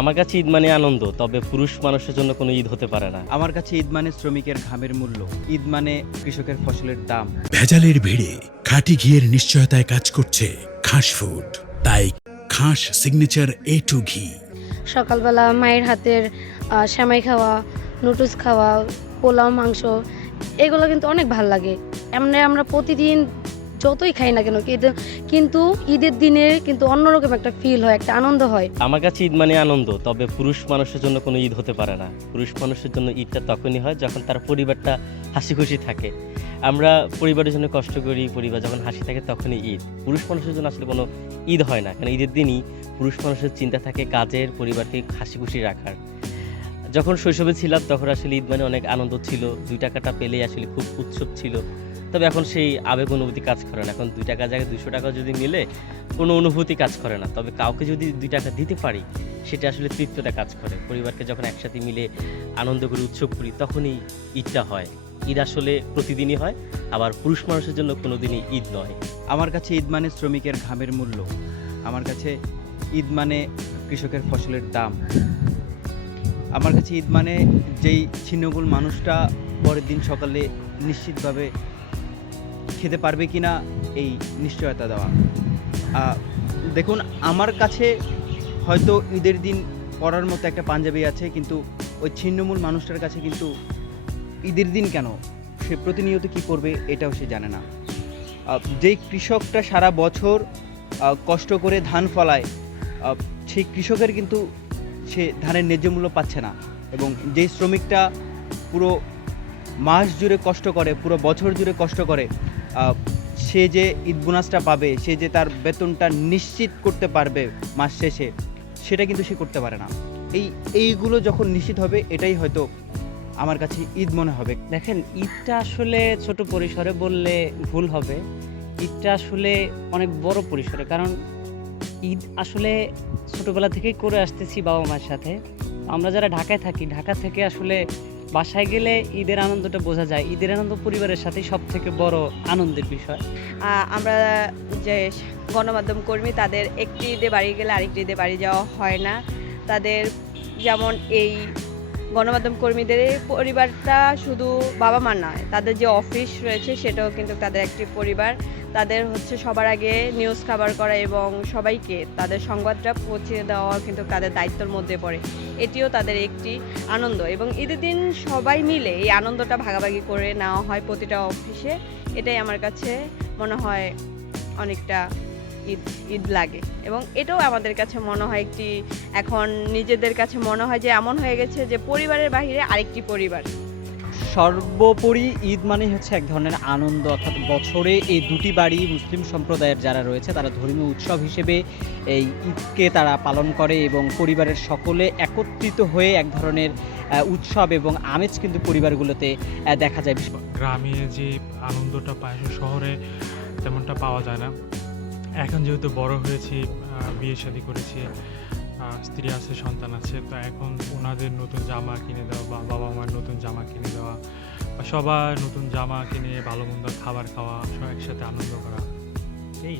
আমার কাছে ঈদ মানে আনন্দ, তবে পুরুষ মানুষের জন্য কোনো ঈদ হতে পারে না। আমার কাছে ঈদ মানে শ্রমিকের ঘামের মূল্য, ঈদ মানে কৃষকের ফসলের দাম। ভেজালের ভিড়ে খাঁটি ঘিয়ের নিশ্চয়তায় কাজ করছে খাস ফুড, তাই খাস সিগনেচার A2 ঘি। সকালবেলা মায়ের হাতের সেমাই খাওয়া, নুডলস খাওয়া, পোলাও, মাংস, এগুলো কিন্তু অনেক ভাল লাগে। এমনি আমরা প্রতিদিন যতই খাই না কেন কিন্তু ঈদের দিনে কিন্তু অন্যরকম একটা ফিল হয়, একটা আনন্দ হয়। আমার কাছে ঈদ মানে আনন্দ, তবে পুরুষ মানুষের জন্য কোনো ঈদ হতে পারে না। পুরুষ মানুষের জন্য ঈদটা তখনই হয় যখন তার পরিবারটা হাসি খুশি থাকে। আমরা পরিবারের জন্য কষ্ট করি, পরিবার যখন হাসি থাকে তখনই ঈদ। পুরুষ মানুষের জন্য আসলে কোনো ঈদ হয় না, কারণ ঈদের দিনই পুরুষ মানুষের চিন্তা থাকে কাজের, পরিবারকে হাসি খুশি রাখার। যখন শৈশবে ছিলাম তখন আসলে ঈদ মানে অনেক আনন্দ ছিল, 2 টাকাটা পেলেই আসলে খুব উৎসব ছিল। তবে এখন সেই আবেগ অনুভূতি কাজ করে না। এখন 2 টাকার জায়গায় 200 টাকা যদি মিলে কোনো অনুভূতি কাজ করে না। তবে কাউকে যদি 2 টাকা দিতে পারি সেটা আসলে তৃপ্তিটা কাজ করে। পরিবারকে যখন একসাথে মিলে আনন্দ করি, উৎসব করি, তখনই ঈদটা হয়। ঈদ আসলে প্রতিদিনই হয়, আবার পুরুষ মানুষের জন্য কোনো দিনই ঈদ নয়। আমার কাছে ঈদ মানে শ্রমিকের ঘামের মূল্য, আমার কাছে ঈদ মানে কৃষকের ফসলের দাম। আমার কাছে ঈদ মানে যেই ছিন্নমূল মানুষটা পরের দিন সকালে নিশ্চিতভাবে খেতে পারবে কিনা এই নিশ্চয়তা দেওয়া। দেখুন, আমার কাছে হয়তো ঈদের দিন পরার মতো একটা পাঞ্জাবি আছে, কিন্তু ওই ছিন্নমূল মানুষটার কাছে কিন্তু ঈদের দিন কেন সে প্রতিনিয়ত কী করবে এটাও সে জানে না। যেই কৃষকটা সারা বছর কষ্ট করে ধান ফলায়, সেই কৃষকের কিন্তু সে ধানের ন্যায্য মূল্য পাচ্ছে না। এবং যেই শ্রমিকটা পুরো মাস জুড়ে কষ্ট করে, পুরো বছর জুড়ে কষ্ট করে, সে যে ঈদ বোনাসটা পাবে, সে যে তার বেতনটা নিশ্চিত করতে পারবে মাস শেষে, সেটা কিন্তু সে করতে পারে না। এইগুলো যখন নিশ্চিত হবে, এটাই হয়তো আমার কাছে ঈদ মনে হবে। দেখেন, ঈদটা আসলে ছোট পরিসরে বললে ভুল হবে। ঈদটা আসলে অনেক বড় পরিসরে, কারণ ঈদ আসলে ছোটবেলা থেকেই করে আসতেছি বাবা মায়ের সাথে। আমরা যারা ঢাকায় থাকি, ঢাকা থেকে আসলে বাসায় গেলে ঈদের আনন্দটা বোঝা যায়। ঈদের আনন্দ পরিবারের সাথেই সব থেকে বড় আনন্দের বিষয়। আমরা যে গণমাধ্যম কর্মী, তাদের একটি ঈদে বাড়ি গেলে আরেকটি ঈদে বাড়ি যাওয়া হয় না। তাদের যেমন এই গণমাধ্যম কর্মীদের পরিবারটা শুধু বাবা মা নয়, তাদের যে অফিস রয়েছে সেটাও কিন্তু তাদের একটি পরিবার। তাদের হচ্ছে সবার আগে নিউজ কভার করা এবং সবাইকে তাদের সংবাদটা পৌঁছে দেওয়া কিন্তু তাদের দায়িত্বের মধ্যে পড়ে। এটিও তাদের একটি আনন্দ, এবং ঈদের দিন সবাই মিলে এই আনন্দটা ভাগাভাগি করে নেওয়া হয় প্রতিটা অফিসে। এটাই আমার কাছে মনে হয় অনেকটা ঈদ লাগে, এবং এটাও আমাদের কাছে মনে হয় একটি, এখন নিজেদের কাছে মনে হয় যে এমন হয়ে গেছে যে পরিবারের বাইরে আরেকটি পরিবার। সর্বোপরি ঈদ মানে হচ্ছে এক ধরনের আনন্দ, অর্থাৎ বছরে এই দুটি বাড়ি মুসলিম সম্প্রদায়ের যারা রয়েছে তারা ধর্মীয় উৎসব হিসেবে এই ঈদকে তারা পালন করে, এবং পরিবারের সকলে একত্রিত হয়ে এক ধরনের উৎসব এবং আমেজ কিন্তু পরিবারগুলোতে দেখা যায়। গ্রামে যে আনন্দটা পায় শহরে তেমনটা পাওয়া যায় না। এখন যেহেতু বড় হয়েছি, বিয়ে শাদী করেছি, স্ত্রী আছে, সন্তান আছে, তো এখন ওনাদের নতুন জামা কিনে দেওয়া বা বাবা মার নতুন জামা কিনে দেওয়া বা সবার নতুন জামা কিনে ভালো মন্দ খাবার খাওয়া, সব একসাথে আনন্দ করা, এই